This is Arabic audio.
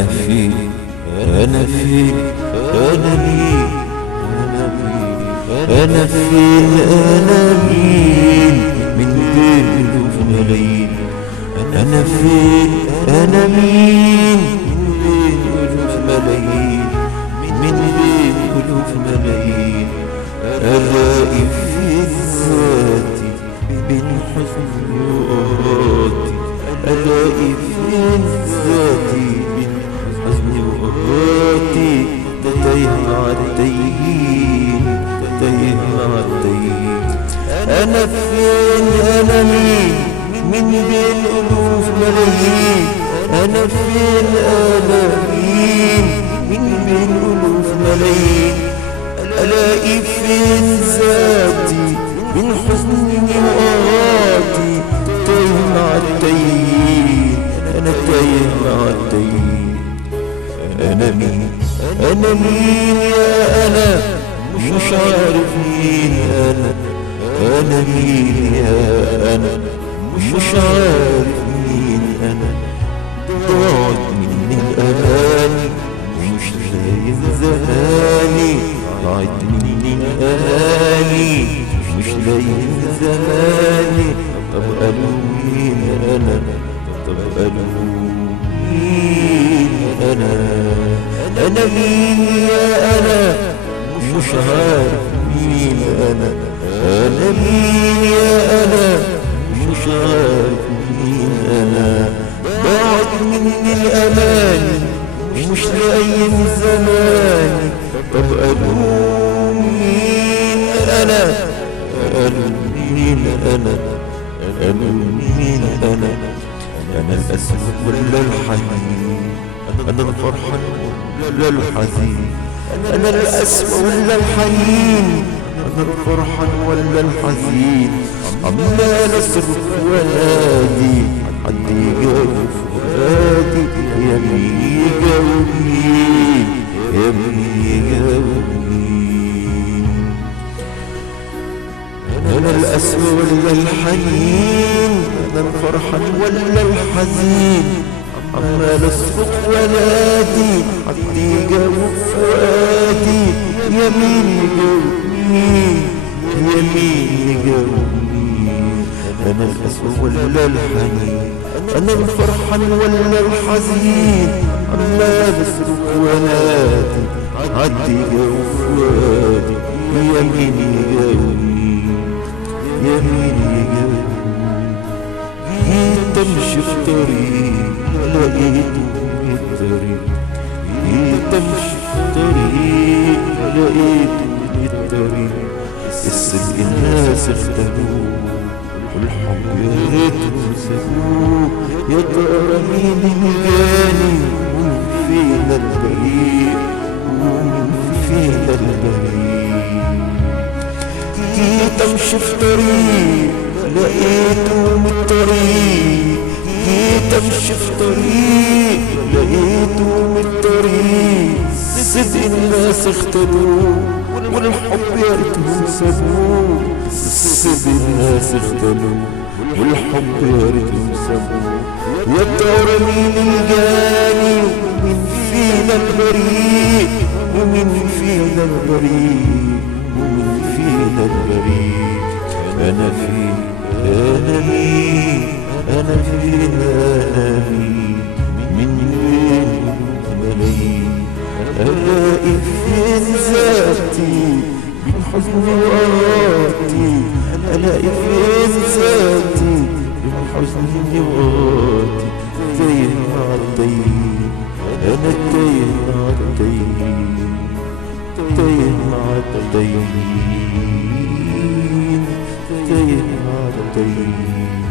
أنا فين أنا فين أنا مين أنا فين أنا مين من بين ألوف ملايين أنا فين أنا مين من بين ألوف ملايين من بين ألوف ملايين ألاقي في ذاتي بين حزني وقهراتي ألاقي في ذاتي بين حزني وقهراتي تايه مع التايهين تايه مع التايهين أنا فين أنا مين من بين ألوف ملايين أنا فين أنا مين من بين ألوف ملايين ألاقي فين ذاتي من حزني وقهراتي تايه مع التايهين أنا تايه مع التايهين أنا مين أنا مين يا أنا مش عارف مين أنا مين يا أنا مش عارف مين أنا ضاعت مني الأماني مش لاقي زماني ضاعت مني الأماني مش لاقي زماني طب قالوا مين أنا طب قالوا مين أنا مين يا أنا مش عارف مين أنا مين يا أنا مش عارف مين أنا ضاعت مني الأماني مش لاقي زماني طب قالوا مين أنا قالوا مين أنا قالوا مين أنا الأسود ولا الحزين أنا الفرحان ولا الحزين أنا الأسود ولا الحزين أنا الفرحان ولا الحزين عمال أصرخ ونادي حد يجاوب فؤادي يا مين يجاوبني يا مين يجاوبني أنا الأسود ولا الحزين أنا الفرحان ولا الحزين عمال أصرخ ونادي حد يجاوب فؤادي يا مين يجاوبني يا مين يجاوبني أنا الأسود ولا الحزين أنا الفرحان ولا الحزين عمال أصرخ ونادي حد يجاوب فؤادي يا مين يجاوبني يا مين يجاوبني جيت أمشي في طريق لقيته بالطريق جيت أمشي في طريق لقيته بالطريق الصدق الناس اختاروه والحب يا ريتهم سابوه يا ترى مين اللي جاني ومين فينا البريء ومين فينا البريء جيت أمشي في طريق لقيته من الطريق جيت أمشي في طريق لقيته من الطريق صدق الناس اختاروه والحب يا ريتهم سابوه صدق الناس اختاروه والحب يا ريتهم سابوه يا ترى مين الجاني ومين فينا البريء ومين فينا البريء ومين فينا البريء أنا فين أنا مين أنا فين أنا مين من بين ملايين ألاقي فين ذاتي من حزني وقهراتي ألاقي فين ذاتي من حزني وقهراتي تايه مع التايهين أنا تايه مع التايهين تايه مع التايهين تايه مع التايهين